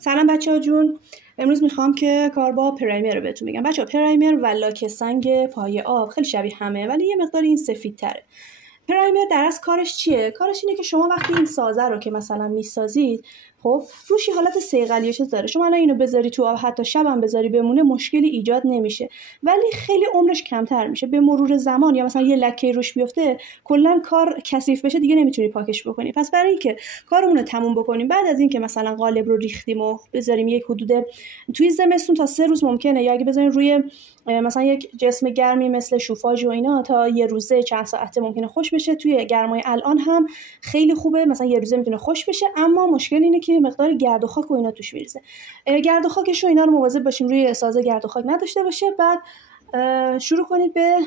سلام بچه‌ها جون. امروز میخوام که کار با پرایمر رو بهتون بگم. بچه‌ها پرایمر و لاک سنگ پایه آب خیلی شبیه همه، ولی یه مقدار این سفیدتره. پرایمر در اصل کارش چیه؟ کارش اینه که شما وقتی این سازه رو که مثلا میسازید، خب روش حالت صیقلی چیز داره. شما الان اینو بذاری تو آب، حتی شبم بذاری بمونه، مشکلی ایجاد نمیشه، ولی خیلی عمرش کمتر میشه. به مرور زمان یا مثلا یه لکه روش بیفته، کلا کار کثیف بشه، دیگه نمیتونی پاکش بکنی. پس برای اینکه کارمون رو تموم بکنیم، بعد از اینکه مثلا قالب رو ریختیم و بذاریم یک حدود توی زمستون تا 3 روز ممکنه، یا اگه بذاریم روی مثلا یک جسم گرمی مثل شوفاژ و اینا، تا یه روزه چند ساعته ممکنه خوش بشه. توی گرمای الان هم خیلی خوبه، مثلا یه روزه میتونه خوش بشه، اما مشکل اینه که مقدار گرد و خاک و اینا توش میریزه. گرد و خاکش و اینا رو مواظب باشیم روی سازه گرد و خاک نداشته باشه. بعد شروع کنید به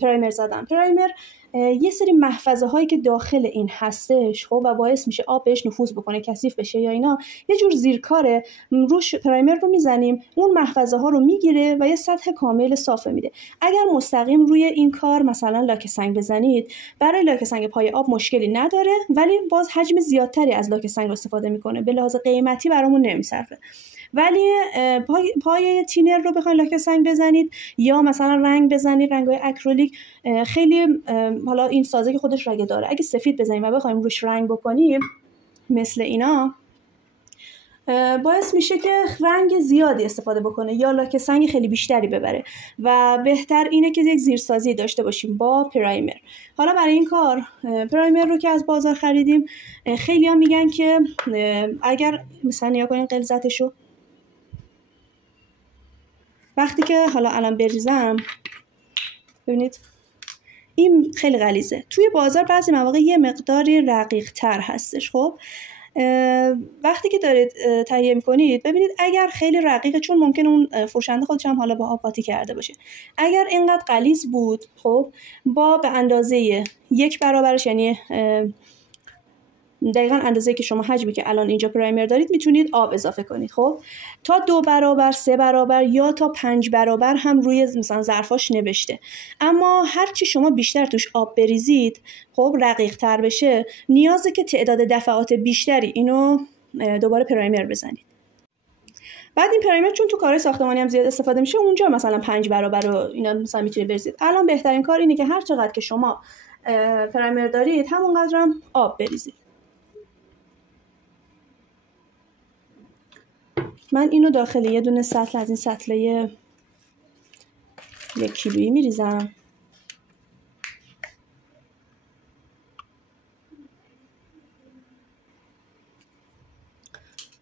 پرایمر زدن. پرایمر یه سری محفظه هایی که داخل این هستش، خب، و باعث میشه آب بهش نفوذ بکنه، کثیف بشه یا اینا، یه جور زیرکاره. روش پرایمر رو میزنیم، اون محفظه ها رو میگیره و یه سطح کامل صافه میده. اگر مستقیم روی این کار مثلا لاک سنگ بزنید، برای لاک سنگ پای آب مشکلی نداره، ولی باز حجم زیادتری از لاک سنگ رو استفاده میکنه، به لحاظ قیمتی برامون نمیصرفه. ولی پای تینر رو بخواید لاک سنگ بزنید یا مثلا رنگ بزنید، رنگ‌های اکریلیک، خیلی حالا این سازه که خودش رگه داره، اگه سفید بزنیم و بخوایم روش رنگ بکنیم مثل اینا، باعث میشه که رنگ زیادی استفاده بکنه یا لاک سنگ خیلی بیشتری ببره و بهتر اینه که یک زیرسازی داشته باشیم با پرایمر. حالا برای این کار پرایمر رو که از بازار خریدیم، خیلی ها میگن که اگر مثلا نیا کنین غلظتشو، وقتی که حالا الان بریزم ببینید این خیلی غلیظه. توی بازار بعضی مواقع یه مقداری رقیق تر هستش. خب وقتی که دارید تهیه میکنید، ببینید اگر خیلی رقیقه، چون ممکن اون فروشنده خودش هم حالا با آب قاطی کرده باشه، اگر اینقدر غلیظ بود، خب با به اندازه 1 برابرش، یعنی دقیقاً اندازه‌ای که شما حجمی که الان اینجا پرایمر دارید میتونید آب اضافه کنید. خب تا 2 برابر، 3 برابر یا تا 5 برابر هم روی مثلا ظرفاش نوشته. اما هر چی شما بیشتر توش آب بریزید، خب رقیق تر بشه، نیازه که تعداد دفعات بیشتری اینو دوباره پرایمر بزنید. بعد این پرایمر چون تو کارهای ساختمانی هم زیاد استفاده میشه، اونجا مثلا 5 برابر رو اینا مثلا میتونید بریزید. الان بهترین کار اینه که هر چقدر که شما پرایمر دارید، همونقدر هم آب بریزید. من اینو داخل یه دونه سطل از این سطله 1 کیلویی میریزم.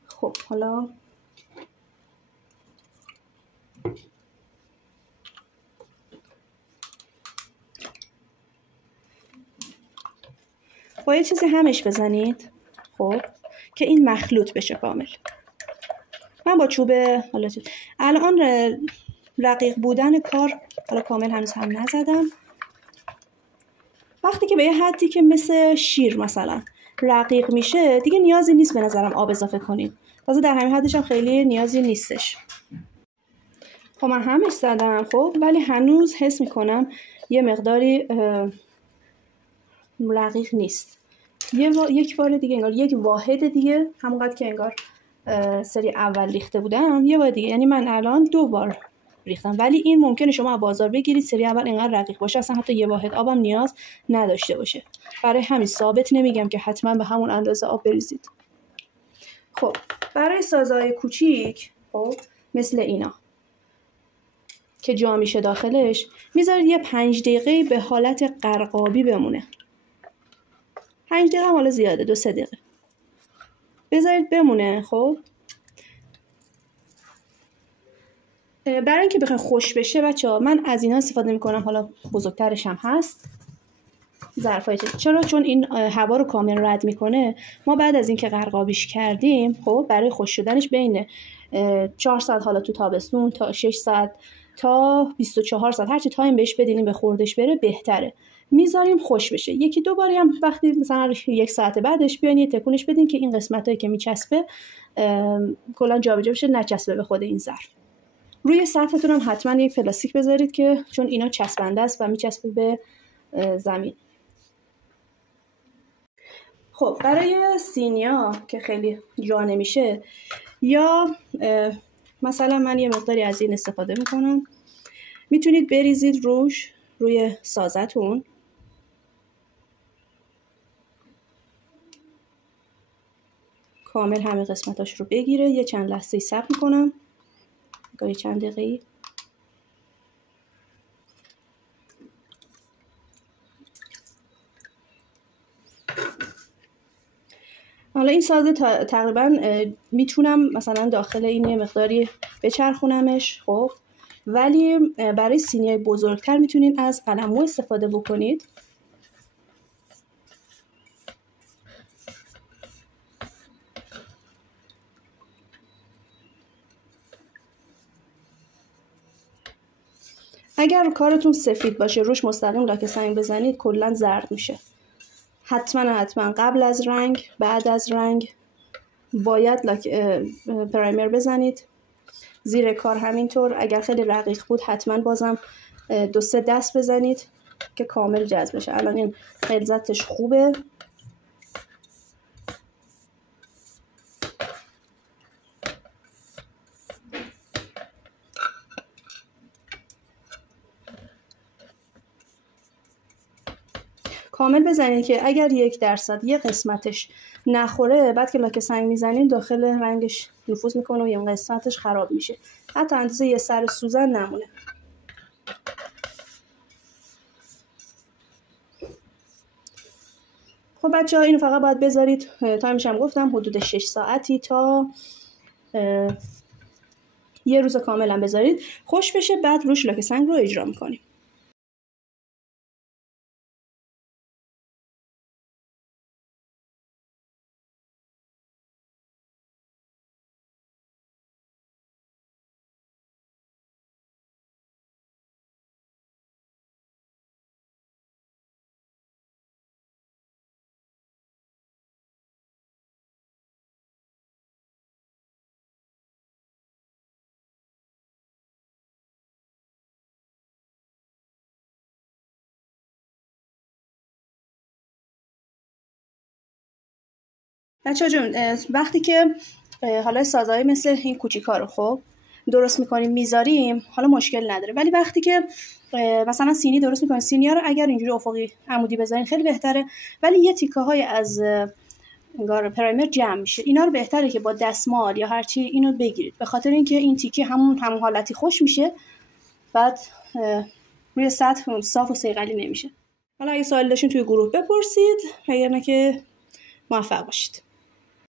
خب حالا با یه چیزی همش بزنید، خب، که این مخلوط بشه کامل. من با چوب حالا الان رقیق بودن کار حالا کامل هنوز هم نزدم. وقتی که به یه حدی که مثل شیر مثلا رقیق میشه، دیگه نیازی نیست به نظرم آب اضافه کنید. تازه در همین حدش هم خیلی نیازی نیستش. خب من همش زدم، خب، ولی هنوز حس میکنم یه مقداری رقیق نیست. یک بار دیگه انگار یک واحد دیگه، همونقدر که انگار سری اول ریخته بودم، یه بار دیگه، یعنی من الان 2 بار ریختم، ولی این ممکنه شما از بازار بگیرید سری اول اینقدر رقیق باشه، اصلا حتی یه واحد آبم نیاز نداشته باشه. برای همین ثابت نمیگم که حتما به همون اندازه آب بریزید. خب برای سازهای کوچیک، خب مثل اینا که جا میشه داخلش، میذارید یه 5 دقیقه به حالت قرقابی بمونه. 5 دقیقه حالا زیاده، 2-3 دقیقه بذارید بمونه. خب برای اینکه بخواد خوش بشه بچه‌ها، من از اینا استفاده میکنم. حالا بزرگترش هم هست، ظرفای چرا؟ چون این هوا رو کامل رد میکنه. ما بعد از اینکه قرقابیش کردیم، خب برای خوش شدنش بین 4 ساعت حالا تو تابستون تا 6 ساعت تا 24 ساعت، هرچی تایم بهش بدین به خوردش بره بهتره. میذاریم خوش بشه. 1-2 باری هم وقتی مثلا 1 ساعت بعدش بیاین یه تکونش بدین که این قسمتایی که میچسبه کلا جابجا بشه، نچسبه به خود این ظرف. روی سطحتون هم حتما یک پلاستیک بذارید که چون اینا چسبنده است و میچسبه به زمین. خب برای سینیا که خیلی جا نمیشه، یا مثلا من یه مقداری از این استفاده میکنم، میتونید بریزید روی سازتون. کامل همه قسمتاش رو بگیره. یه چند لحظه صبر میکنم، یه چند دقیقه. حالا این سازه تقریبا میتونم مثلا داخل این یه مقداری بچرخونمش. خب ولی برای سینی بزرگتر میتونید از قلممو استفاده بکنید. اگر کارتون سفید باشه روش مستقیم لاک سنگ بزنید کلا زرد میشه. حتما قبل از رنگ بعد از رنگ باید پرایمر بزنید. زیر کار همینطور. اگر خیلی رقیق بود حتما بازم 2-3 دست بزنید که کامل جذب بشه. الان این غلظتش خوبه. کامل بزنید که اگر 1% یه قسمتش نخوره، بعد که لاک سنگ میزنید داخل رنگش نفوذ میکنه و این قسمتش خراب میشه. حتی اندازه یه سر سوزن نمونه. خب بچه ها اینو فقط باید بذارید، تایمش هم گفتم حدود 6 ساعتی تا یه روز کاملا بذارید خوش بشه. بعد روش لاک سنگ رو اجرا میکنیم. بچه‌ها جون، وقتی که حالا سازهای مثل این کوچیکا رو خب درست میکنیم میذاریم، حالا مشکل نداره. ولی وقتی که مثلا سینی درست میکنیم، سینی‌ها رو اگر اینجوری افقی عمودی بزنین خیلی بهتره. ولی یه تیکه های از انگار پرایمر جمع میشه. اینا رو بهتره که با دستمال یا هرچی اینو بگیرید، به خاطر اینکه این تیکه همون حالتی خوش میشه، بعد روی سطح صاف و صیقلی نمیشه. حالا اگه سوال داشتین توی گروه بپرسید، اگر نه که موفق باشید.